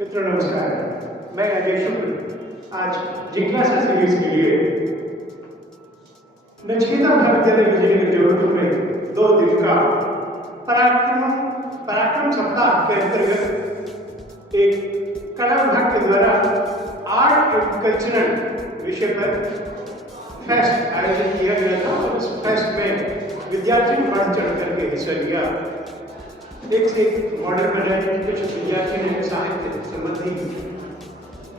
मित्रों नमस्कार, मैं अजय शुक्ल आज जिज्ञासा सीरीज के लिए नचिकेता महाविद्यालय विजयनगर जबलपुर में 2 दिन का पराक्रम सप्ताह के अंतर्गत एक कला विभाग के द्वारा आर्ट एंड कल्चरल विषय पर फेस्ट आयोजित किया गया था। उस फेस्ट में विद्यार्थियों ने बढ़ चढ़ करके हिस्सा लिया। एक से एक मॉडल बनाए, कुछ विद्यार्थियों ने साहित्य संबंधी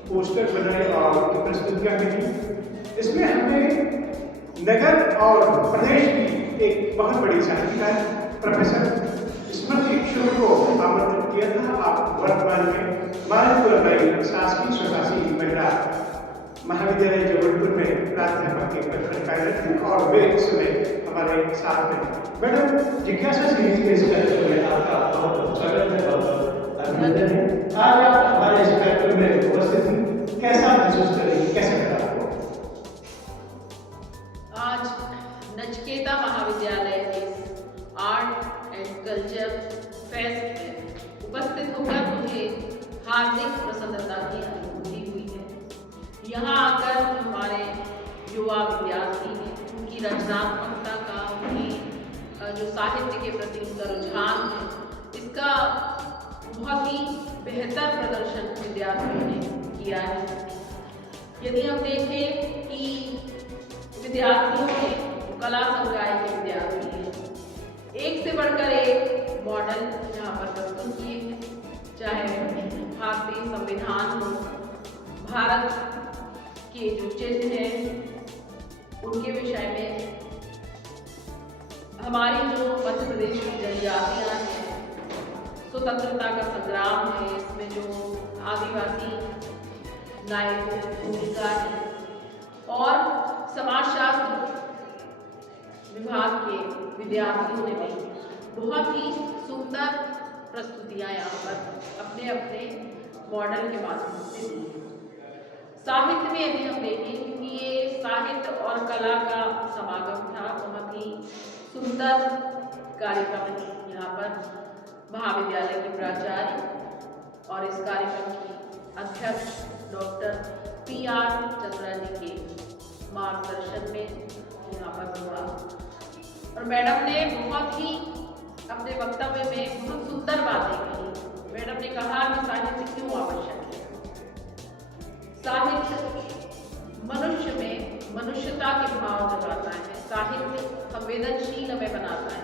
पोस्टर बनाए और प्रस्तुतियां की। इसमें हमने नगर और प्रदेश की एक बहुत बड़ी साहित्यकार प्रोफेसर स्मृति शुक्ल को आमंत्रित किया था। आप वर्तमान में मानपुर शासकीय स्वशासी महिला महाविद्यालय जबलपुर में प्राध्यापक के पद पर कार्यरत हैं और वे इस समय हमारे साथ में। मैडम, जिज्ञासा सीरीज के इस कार्यक्रम में आपका बहुत बहुत स्वागत है, बहुत अभिनंदन है। आज आप हमारे इस कार्यक्रम में उपस्थित हैं, कैसा महसूस करेंगे, कैसा लगा आपको? आज नचिकेता महाविद्यालय के आर्ट एंड कल्चर फेस्ट में उपस्थित होकर मुझे हार्दिक प्रसन्नता की अनुभूति हुई है। यहाँ आकर हमारे युवा विद्यार्थी हैं, उनकी रचनात्मकता का, उनकी जो साहित्य के प्रति उनका रुझान है, इसका बहुत ही बेहतर प्रदर्शन विद्यार्थियों ने किया है। यदि हम देखें कि विद्यार्थियों में कला संकाय के विद्यार्थी हैं, एक से बढ़कर एक मॉडल यहाँ पर प्रस्तुत किए हैं, चाहे भारतीय संविधान हो, भारत के जो चिन्ह हैं उनके विषय में, हमारी जो मध्य प्रदेश की जनजातियाँ हैं, स्वतंत्रता का संग्राम है, इसमें जो आदिवासी नायकों की भूमिका है, और समाजशास्त्र विभाग के विद्यार्थियों ने भी बहुत ही सुंदर प्रस्तुतियाँ यहाँ पर अपने अपने मॉडल के माध्यम से दी। साहित्य में यदि हम देखें, क्योंकि ये साहित्य और कला का समागम था, बहुत ही सुंदर कार्यक्रम है। यहाँ पर महाविद्यालय की प्राचार्य और इस कार्यक्रम की अध्यक्ष डॉक्टर PR चंद्रा जी के मार्गदर्शन में यहाँ पर हुआ, और मैडम ने बहुत ही अपने वक्तव्य में बहुत सुंदर बातें कही। मैडम ने कहा कि साहित्य क्यों आवश्यक है। साहित्य मनुष्य में मनुष्यता के भाव जगाता है, साहित्य संवेदनशील हमें बनाता है।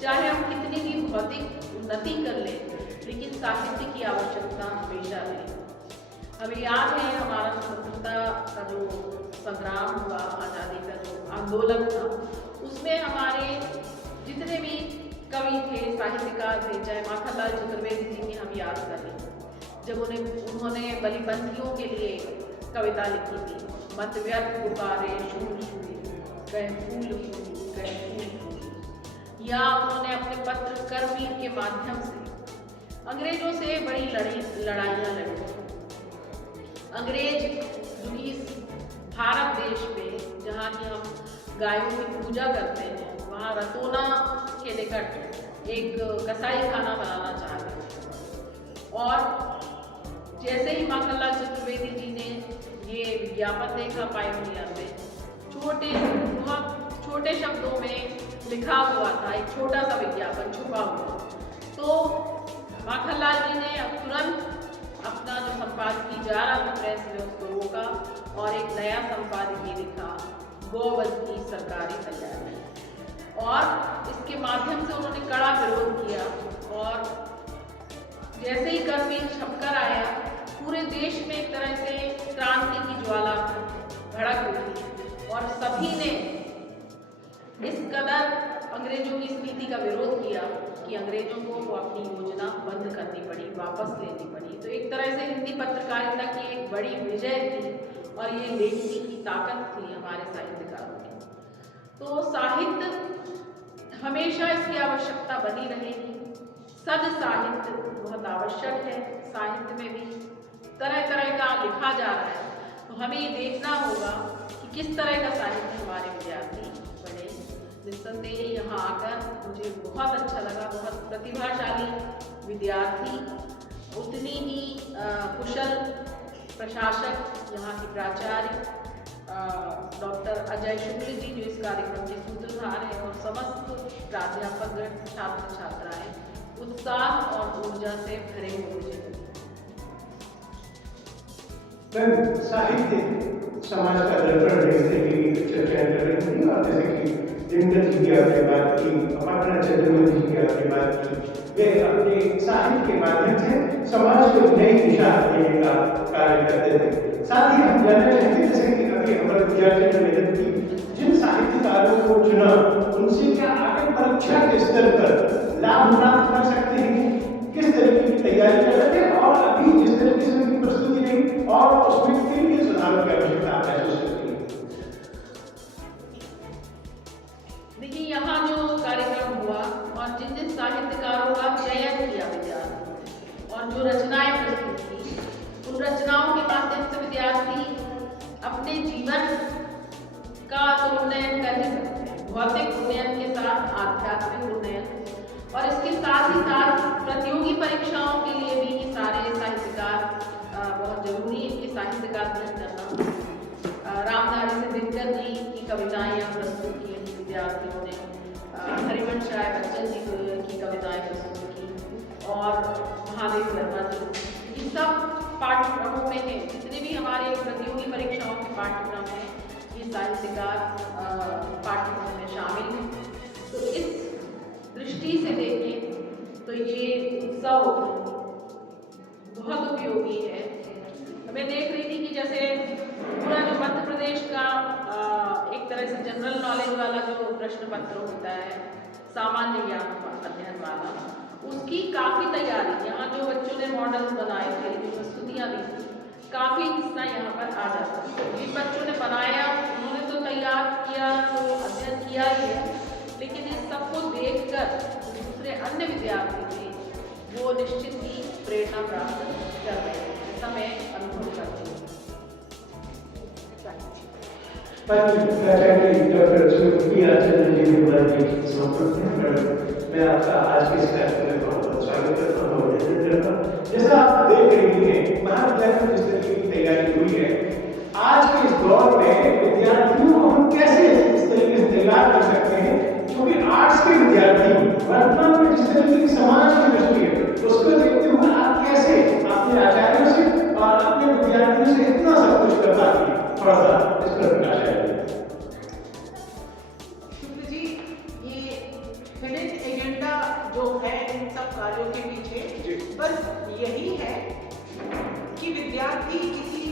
चाहे हम कितनी भी भौतिक उन्नति कर लें, लेकिन साहित्य की आवश्यकता हमेशा है। हमें याद है हमारा स्वतंत्रता का जो संग्राम हुआ, आज़ादी का जो आंदोलन था, उसमें हमारे जितने भी कवि थे, साहित्यकार थे, चाहे माखनलाल चतुर्वेदी जी की हम याद करें, जब उन्होंने बलिबंधियों के लिए कविता लिखी थी, मत व्यर्थ पुकारे शूल शूल कह फूल फूल कह फूल फूल, या उन्होंने अपने पत्र करवीर के माध्यम से अंग्रेजों से बड़ी लड़ाइयाँ लड़ी। अंग्रेज जो इस भारत देश में, जहाँ की हम गायों की पूजा करते हैं, वहाँ रतोना के निकट एक कसाई खाना बनाना चाहते थे, और जैसे ही माखनलाल चतुर्वेदी जी ने ये विज्ञापन देखा पायोनियर में, बहुत छोटे शब्दों में लिखा हुआ था, एक छोटा सा विज्ञापन छुपा हुआ, तो माखनलाल जी ने तुरंत अपना जो संपादकीय जा रहा था प्रेस में, उसको रोका और एक नया संपादकीय लिखा, गौवध की सरकारी तैयारी, और इसके माध्यम से उन्होंने कड़ा विरोध किया। और जैसे ही करवीर छपकर आया, पूरे देश में एक तरह से क्रांति की ज्वाला भड़क उठी और सभी ने इस कदर अंग्रेजों की इस नीति का विरोध किया कि अंग्रेजों को वो अपनी योजना बंद करनी पड़ी, वापस लेनी पड़ी। तो एक तरह से हिंदी पत्रकारिता की एक बड़ी विजय थी, और ये लेखनी की ताकत थी हमारे साहित्यकारों की। तो साहित्य हमेशा इसकी आवश्यकता बनी रहेगी। सद साहित्य बहुत आवश्यक है। साहित्य में भी तरह तरह का लिखा जा रहा है, तो हमें ये देखना होगा कि किस तरह का साहित्य हमारे विद्यार्थी पढ़े। निस्संदेह यहाँ आकर मुझे बहुत अच्छा लगा। बहुत प्रतिभाशाली विद्यार्थी, उतनी ही कुशल प्रशासक, यहाँ के प्राचार्य डॉक्टर अजय शुक्ल जी जो इस कार्यक्रम के सूत्रधार हैं, और समस्त प्राध्यापकगण, छात्र छात्राएं उत्साह और ऊर्जा से भरे हुए हैं। साहित्य समाज का दर्पण जैसे कि चर्चा कर रही थी, और जैसे कि दिनकर जी की आपने बात की, अपार्णा चतुर्वेदी जी की आपने बात की, वे अपने साहित्य के माध्यम से समाज को नई दिशा देने का कार्य करते थे। साथ ही हम जानना चाहते जैसे कि अभी हमारे विद्यार्थी ने मेहनत की, जिन साहित्यकारों को चुना उनसे क्या आगे परीक्षा के स्तर पर लाभ प्राप्त कर सकते हैं, किस तरीके की तैयारी कर रहे थे, और अभी जिस तरीके से उनकी प्रस्तुति रही और उसमें किन किन सुधारों की आवश्यकता महसूस करती है? देखिए, यहाँ जो कार्यक्रम हुआ और जिन जिन साहित्यकारों का चयन किया विद्यार्थी और जो रचनाएं प्रस्तुत की, उन रचनाओं के माध्यम से विद्यार्थी अपने जीवन का तो उन्नयन कर ही सकते हैं, भौतिक उन्नयन के साथ आध्यात्मिक उन्नयन, और इसके साथ ही साथ प्रतियोगी परीक्षाओं के लिए भी ये सारे साहित्यकार बहुत जरूरी है कि साहित्यकार अध्ययन करना। रामधारी से दिनकर जी की कविताएं यहाँ प्रस्तुत की हैं विद्यार्थियों ने, हरिवंश राय बच्चन जी की कविताएं प्रस्तुत की, और महादेव वर्मा जी, ये सब पाठ्यक्रमों में हैं। जितने भी हमारे प्रतियोगी परीक्षाओं के पाठ्यक्रम हैं, ये साहित्यकार पाठ्यक्रम में शामिल हैं। तो इस दृष्टि से देखें तो ये उत्सव बहुत उपयोगी है। मैं देख रही थी कि जैसे पूरा जो मध्य प्रदेश का एक तरह से जनरल नॉलेज वाला जो प्रश्न पत्र होता है, सामान्य ज्ञान अध्ययन वाला, उसकी काफ़ी तैयारी, यहाँ जो बच्चों ने मॉडल्स बनाए थे, जो प्रस्तुतियाँ दी थी, काफ़ी हिस्सा यहाँ पर आ जाता है। जिन बच्चों ने बनाया उन्होंने तो तैयार किया, तो अध्ययन किया ही है, लेकिन इस सबको देखकर दूसरे अन्य विद्यार्थी थे वो निश्चित ही प्रेरणा प्राप्त कर रहे हैं, ऐसा मैं अनुभव करती हूँ। मैं आपका आज के इस कार्यक्रम में बहुत बहुत स्वागत करता हूँ, अभिनंदन करता हूँ। जैसा आप देख रही हैं, महाविद्यालय में जिस तरीके की तैयारी हुई है, आज के इस दौर में विद्यार्थियों को हम कैसे इस तरीके से तैयार कर सकते हैं, क्योंकि आर्ट्स के विद्यार्थी वर्तमान में जिस तरीके की समाज की दृष्टि है, उसको देखते हुए आप कैसे अपने आचार्यों से और अपने विद्यार्थियों से इतना सब कुछ कर पाती है, थोड़ा सा इस पर प्रकाश डालिए। शुक्ल जी, ये हिडन एजेंडा जो है इन सब कार्यों के पीछे बस यही है कि विद्यार्थी किसी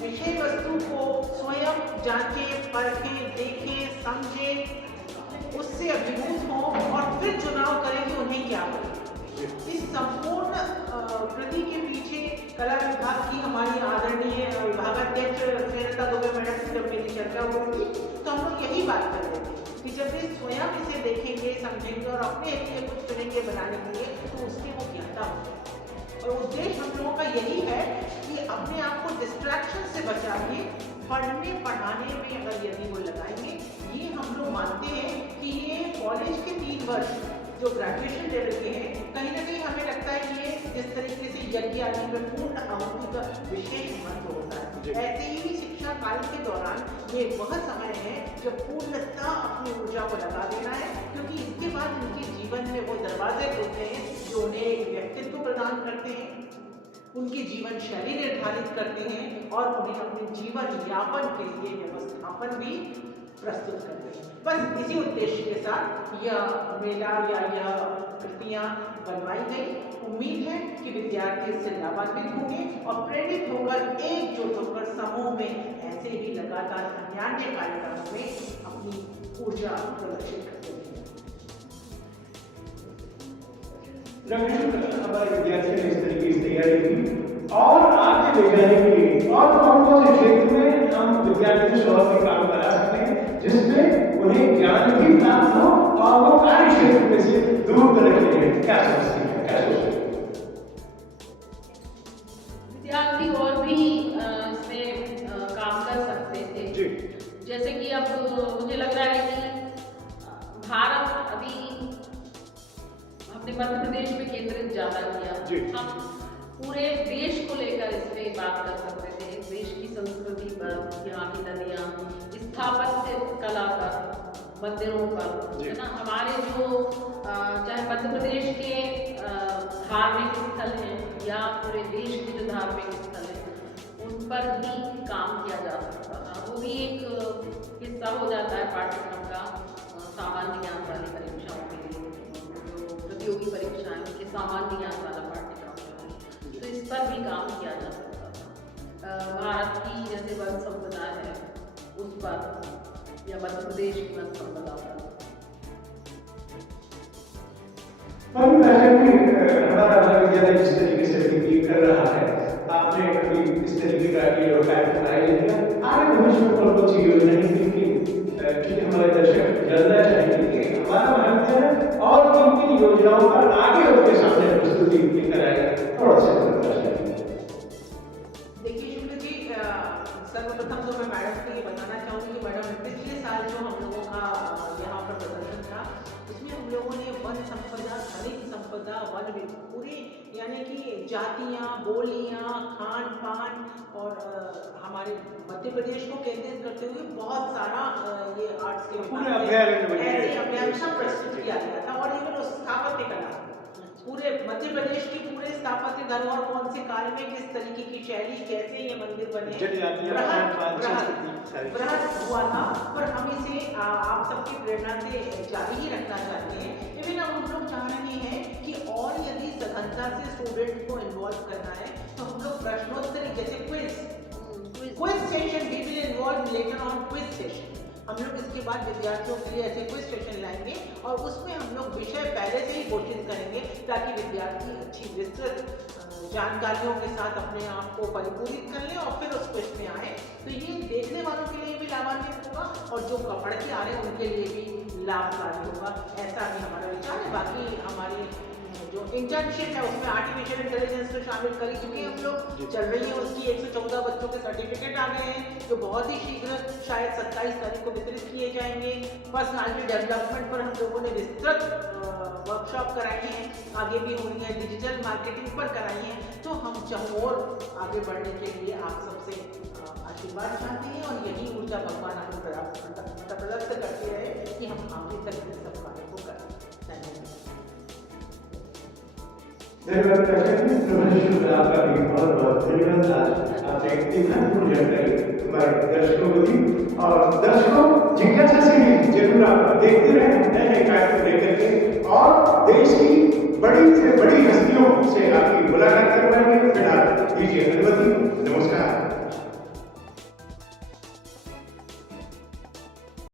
विषय वस्तु को स्वयं जांचे, परखे, देखे, समझे, उससे अभिभूत हो और फिर चुनाव करें कि उन्हें क्या करें। इस संपूर्ण कृति के पीछे कला विभाग की हमारी आदरणीय विभागाध्यक्ष श्रीलता दुबे मैडम से जब मेरी चर्चा हुई थी, तो हम लोग यही बात कर रहे थे कि जब वे स्वयं इसे देखेंगे, समझेंगे और अपने लिए कुछ चुनेंगे बनाने के लिए, तो उसकी वो ज्ञाता होगी। और उद्देश्य हम लोगों का यही है कि अपने आप को डिस्ट्रैक्शन से बचा के पढ़ने पढ़ाने में अगर यदि वो लगाएंगे, ये हम लोग मानते हैं कि ये कॉलेज के 3 वर्ष जो ग्रेजुएशन लेवल के हैं, कहीं ना कहीं हमें लगता है कि ये जिस तरीके से यज्ञ आदि में पूर्ण आहुति का विशेष महत्व होता है, ऐसे ही शिक्षा काल के दौरान ये वह समय है जब पूर्णतः अपनी ऊर्जा को लगा देना है, क्योंकि इसके बाद उनके जीवन में वो दरवाजे खुलते हैं जो उन्हें एक व्यक्तित्व प्रदान करते हैं, उनकी जीवन शैली निर्धारित करते हैं और उन्हें अपने जीवन यापन के लिए व्यवस्थापन भी प्रस्तुत करते हैं। बस इसी उद्देश्य के साथ यह मेला या यह कृतियाँ बनवाई गई। उम्मीद है कि विद्यार्थी इससे लाभान्वित होंगे और प्रेरित होकर एकजुट होकर समूह में ऐसे ही लगातार अन्य कार्यक्रमों में अपनी ऊर्जा प्रदर्शित करते हैं। हमारे विद्यार्थी ने इस तरीके की तैयारी की और आगे ले जाने के लिए और कौन-कौन से क्षेत्र में हम विद्यार्थियों से और भी काम करा सकते हैं, जिसमें उन्हें ज्ञान भी प्राप्त हो और वो कार्य क्षेत्र में से दूर तरह के लिए क्या सोचते हैं, क्या सोचते हैं? विद्यार्थी और भी इसमें काम कर सकते थे। जैसे कि अब मुझे लग रहा है कि भारत अभी हमने मध्य प्रदेश पे केंद्रित ज्यादा किया, हम पूरे देश को लेकर बात कर सकते थे, देश की संस्कृति पर, यहाँ की नदियाँ, स्थापत्य कला पर, मंदिरों पर, है ना। हमारे जो चाहे मध्य प्रदेश के धार्मिक स्थल हैं या पूरे देश के जो धार्मिक स्थल हैं उन पर भी काम किया जा सकता था। वो भी एक हिस्सा हो जाता है पाठ्यक्रम का सामान्य ज्ञान वाली परीक्षाओं के लिए, जो प्रतियोगी परीक्षाएं उनके सामान्य ज्ञान वाला पाठ्यक्रम जो है, तो इस पर भी काम किया जा सकता था। भारत की जैसे वन संपदा है उस पर या मध्य प्रदेश की वन संपदा पर। हमारा विद्यालय जिस तरीके से अभी कर रहा है, आपने कभी इस तरीके का आगे भविष्य में और कुछ योजनाएं क्योंकि हमारे दर्शक जानना चाहेंगे कि हमारा महाविद्यालय और किन किन योजनाओं पर आगे उनके सामने प्रस्तुति लेकर आएगा, थोड़ा सा देखिए शुक्ल जी, सर्वप्रथम तो मैं मैडम को ये बताना चाहूँगी कि मैडम पिछले साल जो हम लोगों का यहाँ पर प्रदर्शन था उसमें हम लोगों ने वन संपदा, खनिज संपदा, वन पूरी यानी कि जातियाँ, बोलियाँ, खान पान और हमारे मध्य प्रदेश को केंद्रित करते हुए बहुत सारा ये आर्ट्स के अभियान सब प्रस्तुत किया गया था। और इवन स्थापत्य कला, पूरे मध्य प्रदेश की पूरे स्थापत्य धरोहर कौन से काल में किस तरीके की शैली, कैसे ये मंदिर बने, बृहद हुआ था। पर हम इसे आप सबकी प्रेरणा से जारी ही रखना चाहते हैं। इवन हम लोग चाह रहे हैं कि और यदि सघनता से स्टूडेंट को इन्वॉल्व करना है तो हम लोग प्रश्नोत्तरी जैसे quiz session, we will involve later on quiz session. हम लोग इसके बाद विद्यार्थियों के लिए ऐसे क्विज सेशन लाएंगे और उसमें हम लोग विषय पहले से ही घोषित करेंगे ताकि विद्यार्थी अच्छी विस्तृत जानकारियों के साथ अपने आप को परिपूरित कर ले और फिर उस क्विज में आए। तो ये देखने वालों के लिए भी लाभान्वित होगा और जो पढ़ के आ रहे हैं उनके लिए भी लाभकारी होगा, ऐसा भी हमारा विचार है। बाकी हमारी जो इंटर्नशिप है उसमें आर्टिफिशियल इंटेलिजेंस को शामिल कर चुके हम लोग, चल रही है उसकी 114 बच्चों के सर्टिफिकेट आ गए हैं जो बहुत ही शीघ्र शायद 27 तारीख को वितरित किए जाएंगे। पर्सनालिटी डेवलपमेंट पर हम लोगों ने विस्तृत वर्कशॉप कराई है, आगे भी होनी है, डिजिटल मार्केटिंग पर कराई है। तो हम और आगे बढ़ने के लिए आप सबसे आशीर्वाद चाहते हैं और यही ऊर्जा भगवान हमें प्रदत्त करते रहे कि हम आगे तक इस सब कार्य को करें। धन्यवाद। आपका भी बहुत बहुत धन्यवाद। आज आपने इतनी महत्वपूर्ण जानकारी हमारे दर्शकों को दी और दर्शकों जिज्ञासा से भी जरूर आप देखते रहें नए नए कार्यक्रम लेकर के और देश की बड़ी से बड़ी हस्तियों से आपकी मुलाकात करवाएंगे। फिलहाल दीजिए अनुमति। नमस्कार।